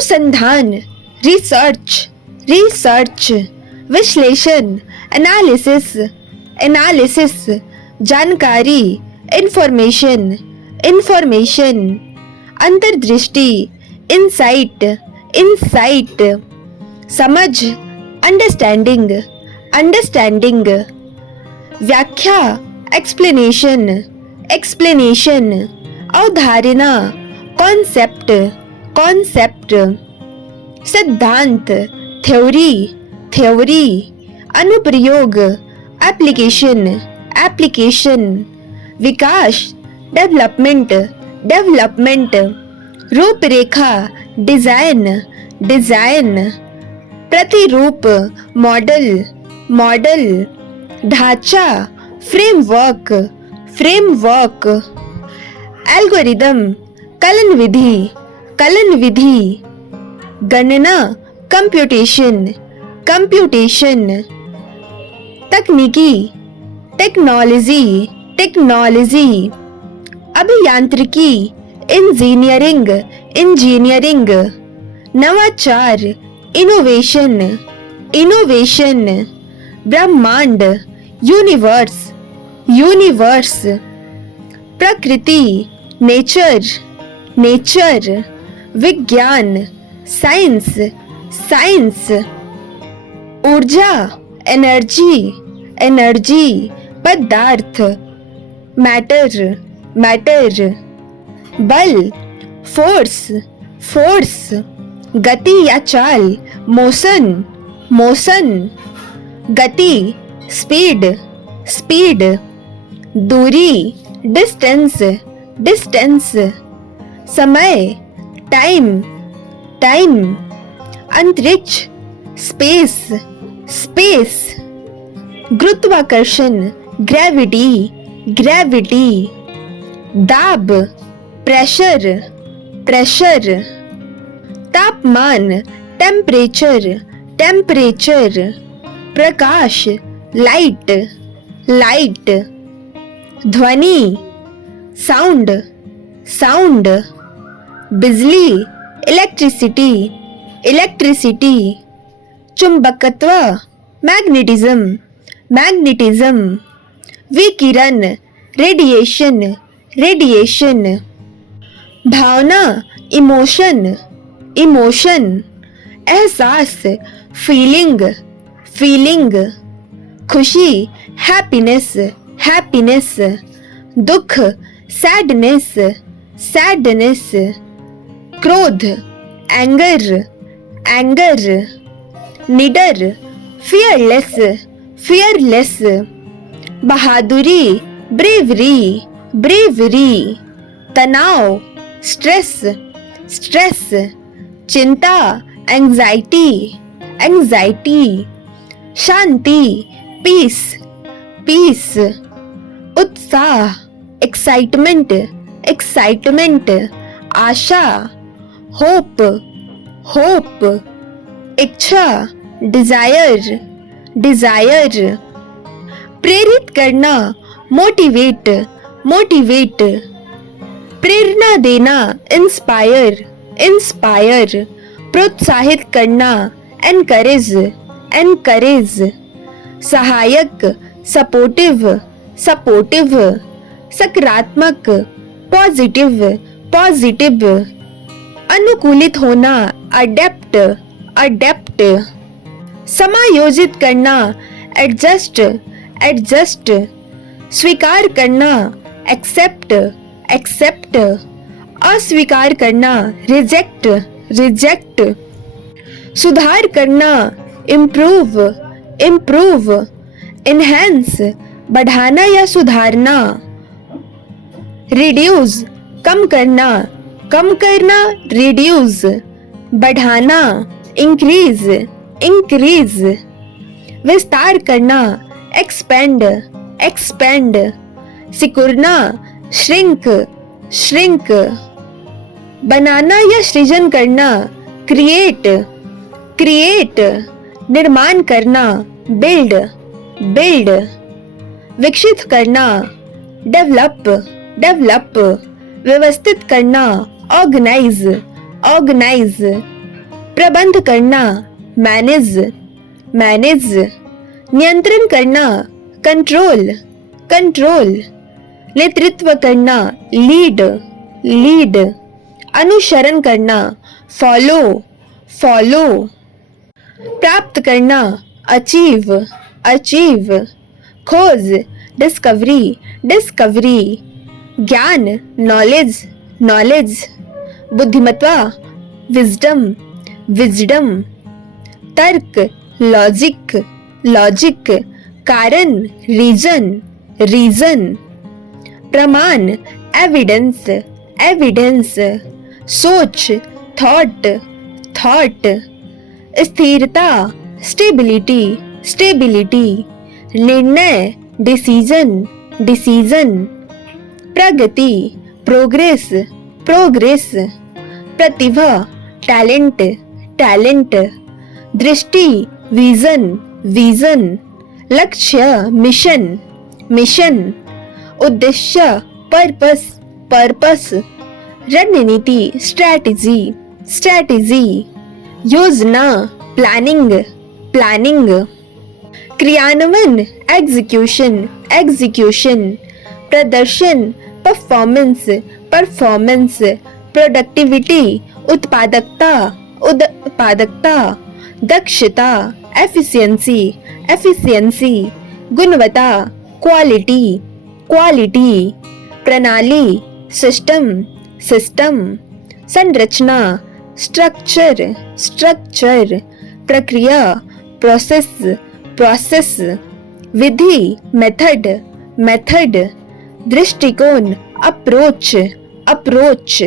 अनुसंधान, research, research, विश्लेषण, analysis, analysis, जानकारी, इंफॉर्मेशन, इंफॉर्मेशन, अंतर्दृष्टि, इंसाइट, इंसाइट, समझ, अंडरस्टैंडिंग, अंडरस्टैंडिंग, व्याख्या, एक्सप्लेनेशन, एक्सप्लेनेशन, अवधारणा, कॉन्सेप्ट, कॉन्सेप्ट, सिद्धांत, थ्योरी, थ्योरी, अनुप्रयोग, एप्लीकेशन, एप्लीकेशन, विकास, डेवलपमेंट, डेवलपमेंट, रूपरेखा, डिजाइन, डिजाइन, प्रतिरूप, मॉडल, मॉडल, ढांचा, फ्रेमवर्क, फ्रेमवर्क, एल्गोरिदम, कलन विधि, कलन विधि, गणना, कंप्यूटेशन, कंप्यूटेशन, तकनीकी, टेक्नोलॉजी, टेक्नोलॉजी, अभियांत्रिकी, इंजीनियरिंग, इंजीनियरिंग, नवाचार, इनोवेशन, इनोवेशन, ब्रह्मांड, यूनिवर्स, यूनिवर्स, प्रकृति, नेचर, नेचर, विज्ञान, साइंस, साइंस, ऊर्जा, एनर्जी, एनर्जी, पदार्थ, मैटर, मैटर, बल, फोर्स, फोर्स, गति या चाल, मोशन, मोशन, गति, स्पीड, स्पीड, दूरी, डिस्टेंस, डिस्टेंस, समय, टाइम, टाइम, अंतरिक्ष, स्पेस, स्पेस, गुरुत्वाकर्षण, ग्रेविटी, ग्रेविटी, दाब, प्रेशर, प्रेशर, तापमान, टेम्परेचर, टेम्परेचर, प्रकाश, लाइट, लाइट, ध्वनि, साउंड, साउंड, बिजली, इलेक्ट्रिसिटी, इलेक्ट्रिसिटी, चुंबकत्व, मैग्नेटिज्म, मैग्नेटिज्म, विकिरण, रेडिएशन, रेडिएशन, भावना, इमोशन, इमोशन, एहसास, फीलिंग, फीलिंग, खुशी, हैप्पीनेस, हैप्पीनेस, दुख, सैडनेस, सैडनेस, क्रोध, एंगर, एंगर, निडर, फियरलेस, फियरलेस, बहादुरी, ब्रेवरी, ब्रेवरी, तनाव, स्ट्रेस, स्ट्रेस, चिंता, एंजाइटी, एंजाइटी, शांति, पीस, पीस, उत्साह, एक्साइटमेंट, एक्साइटमेंट, आशा, होप, होप, इच्छा, डिजायर, डिजायर, प्रेरित करना, मोटिवेट, मोटिवेट, प्रेरणा देना, इंस्पायर, इंस्पायर, प्रोत्साहित करना, एनकरेज, एनकरेज, सहायक, सपोर्टिव, सपोर्टिव, सकारात्मक, पॉजिटिव, पॉजिटिव, अनुकूलित होना, अडेप्ट, अडेप्ट, समायोजित करना, एडजस्ट, एडजस्ट, स्वीकार करना, एक्सेप्ट, एक्सेप्ट, अस्वीकार करना, रिजेक्ट, रिजेक्ट, सुधार करना, इम्प्रूव, इम्प्रूव, इनहेंस, बढ़ाना या सुधारना, रिड्यूस, कम करना, कम करना, रिड्यूस, बढ़ाना, इंक्रीज, इंक्रीज, विस्तार करना, एक्सपेंड, एक्सपेंड, सिकुड़ना, श्रिंक, श्रिंक, बनाना या सृजन करना, क्रिएट, क्रिएट, निर्माण करना, बिल्ड, बिल्ड, विकसित करना, डेवलप, डेवलप, व्यवस्थित करना, ऑर्गेनाइज, ऑर्गेनाइज, प्रबंध करना, मैनेज, मैनेज, नियंत्रण करना, कंट्रोल, कंट्रोल, नेतृत्व करना, लीड, लीड, अनुसरण करना, फॉलो, फॉलो, प्राप्त करना, अचीव, अचीव, खोज, डिस्कवरी, डिस्कवरी, ज्ञान, नॉलेज, नॉलेज, बुद्धिमत्ता, विजडम, विजडम, तर्क, लॉजिक, लॉजिक, कारण, रीजन, रीजन, प्रमाण, एविडेंस, एविडेंस, सोच, थॉट, थॉट, स्थिरता, स्टेबिलिटी, स्टेबिलिटी, निर्णय, डिसीजन, डिसीजन, प्रगति, प्रोग्रेस, प्रोग्रेस, प्रतिभा, टैलेंट, टैलेंट, दृष्टि, विजन, विजन, लक्ष्य, मिशन, मिशन, उद्देश्य, पर्पस, पर्पस, रणनीति, स्ट्रैटेजी, स्ट्रैटेजी, योजना, प्लानिंग, प्लानिंग, क्रियान्वयन, एग्जीक्यूशन, एग्जीक्यूशन, प्रदर्शन, परफॉर्मेंस, परफॉर्मेंस, प्रोडक्टिविटी, उत्पादकता, उत्पादकता, दक्षता, एफिशिएंसी, एफिशिएंसी, गुणवत्ता, क्वालिटी, क्वालिटी, प्रणाली, सिस्टम, सिस्टम, संरचना, स्ट्रक्चर, स्ट्रक्चर, प्रक्रिया, प्रोसेस, प्रोसेस, विधि, मेथड, मेथड, दृष्टिकोण, अप्रोच, अप्रोच।